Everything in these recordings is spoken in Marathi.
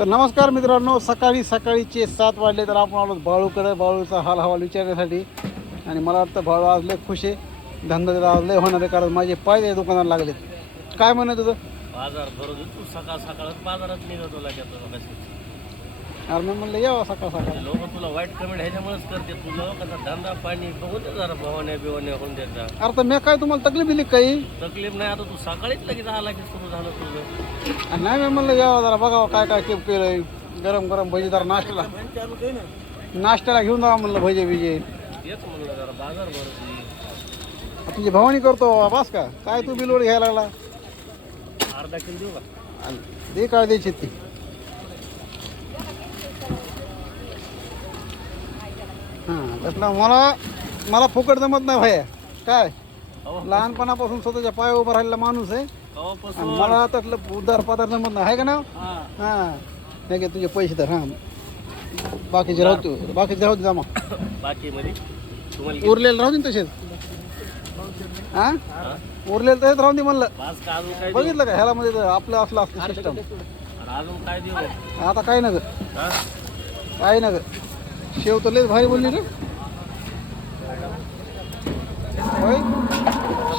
तर नमस्कार मित्रांनो सकाळी सकाळीचे सात वाजले तर आपण आलो बाळूकडे. बाळूचा हाल हवाल विचारण्यासाठी. आणि मला वाटतं बाळू आज लय खुश आहे. धंदा त्याला आज लय होणार आहे कारण माझे पाय त्या दुकानाला लागलेत. काय म्हणत होतं बाजार भरून तू सकाळ सकाळच बाजारात निघतो लागेल अरे मी म्हणलं यावं सकाळ सकाळ. लोक तुला वाईट कमेंट ह्याच्यामुळेच करते. तू लोकांना धंदा पाणी बघू दे जरा भवाने बिवाने होऊन देता अरे तर मी काय तुम्हाला तकलीफ दिली काही? तकलीफ नाही आता तू सकाळीच लगेच आला की सुरू झालं तुझं. आणि नाही मी म्हणलं यावं जरा बघावं काय काय केप केलंय. गरम गरम भजी जरा नाश्त्याला नाश्त्याला घेऊन जावा म्हणलं भजे बिजे. तेच म्हणलं जरा बाजार भरती तुझी भवानी करतो बस का? काय तू बिलवर घ्यायला लागला? अर्धा किलो देऊ का? दे काय द्यायची ती मला मला फुकट जमत नाही भैया. काय? लहानपणापासून स्वतःच्या पाय उभं राहिलेला माणूस आहे. आणि मला त्यातलं उदार पादार जमत नाही. आहे का ना हा. नाही का तुझे पैसे तर हां. बाकीचे राहू तू बाकीचे राहू दे जमा. बाकी मध्ये तुम्हाला उरलेले राहू दे तसेच. हां? उरलेलं तसेच राहून दे म्हणलं? बघितलं का? ह्याला मध्ये आपलं असलं असतं सिस्टम आता काय ना ग हा? काय ना ग शेव तर लयच भारी बोलली रे होय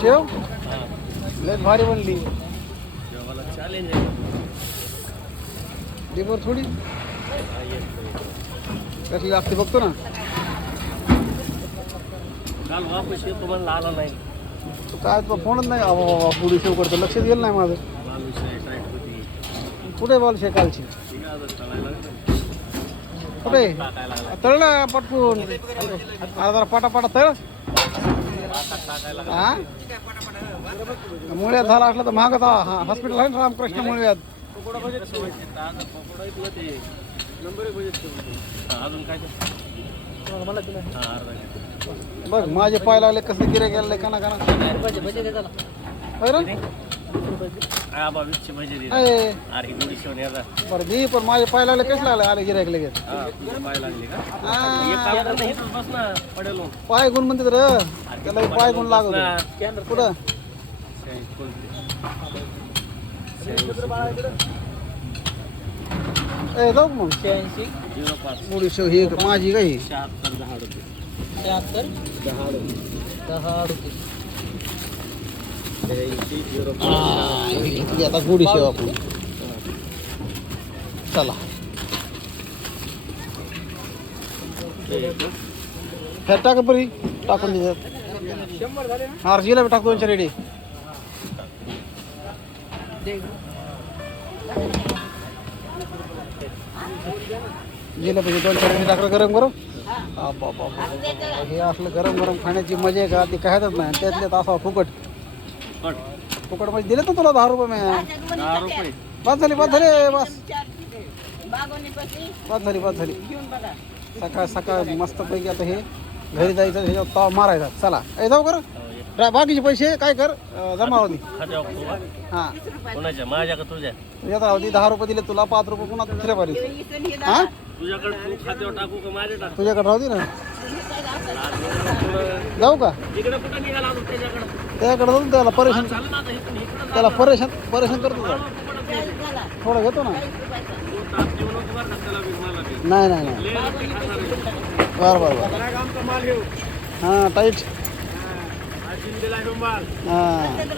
शेव हा. लयच भारी बनली जेवायला चॅलेंज आहे दिबर थोडी हा, येत नाही. कसली लागते बघतो ना काल वापस येतो म्हणला आला नाही तू काय तुला फोनच नाही अबा बाबा पुढे शेव करतो लक्षात गेलं नाही माझं बालुशाही टाईट होती कुठे बॉल शेकालची ठीक आहे आता तळायला लागलं. कुठे टाकायला लागला तळला पटकून आता जरा पटापटा तळ पाकात टाकायला लागला. हा? मुळ्यात झाला असलं तर महागच हा हॉस्पिटल आहे ना रामकृष्ण मुळ्यात. बघ माझे पाय लागले कसं गिरे गेले काना काना होय रे? हा, बा, अरे, ही गोडी. बरं दे पण माझे पाय लागले कसं लागले आले गिरायक लगेच हा, पाय लागले का? एक काम कर ना, इथंच बस ना, पडेल मग. पाय गुण म्हणते तर त्याला पाय गुण लागत. कुठं शाही, कोणती? ए जाऊ का मग झिरो पाच. मुडी शेव ही एक माझी काही शहात्तर दहा रुपये. त्र्याऐंशी, झिरो पाच. आता गुढी शेव आपण चला. हे टाक बरी टाकून त्याच्यात आरजीला जिलेबी टाक दोनशे रेडी. जिलेबी दोनशे रेडी टाकलं गरम गरम. हे असलं गरम गरम खाण्याची मजा आहे का? ती कायच नाही. त्यातल्यात असा फुकट. फुकट म्हणजे दिले तर तुला दहा रुपये मी. दहा रुपये. बस झाली बस झाली बस. बस झाली बस झाली. सकाळ सकाळ मस्त पैकी आता हे घरी जायचं ह्याच्यावर ताव मारायचा. चला. ए जाऊ कर. हो, रा- बाकीचे पैसे काय कर? अं, जमा होती? हां? कोणाच्या? माझ्या का तुझ्या? येत राहू दे दहा रुपये दिले तुला पाच रुपये पुन्हा दुसऱ्या बारी हां? तुझ्याकडे तू खात्यावर टाकू का माझ्या टाक? तुझ्याकडे राहू दे ना. जाऊ का? त्याकडे जाऊ त्याला परेशान त्याला परेशान परेशान करतो थोडं घेतो ना. नाही नाही नाही. बरं बरं बरं. हां टाईट. हां.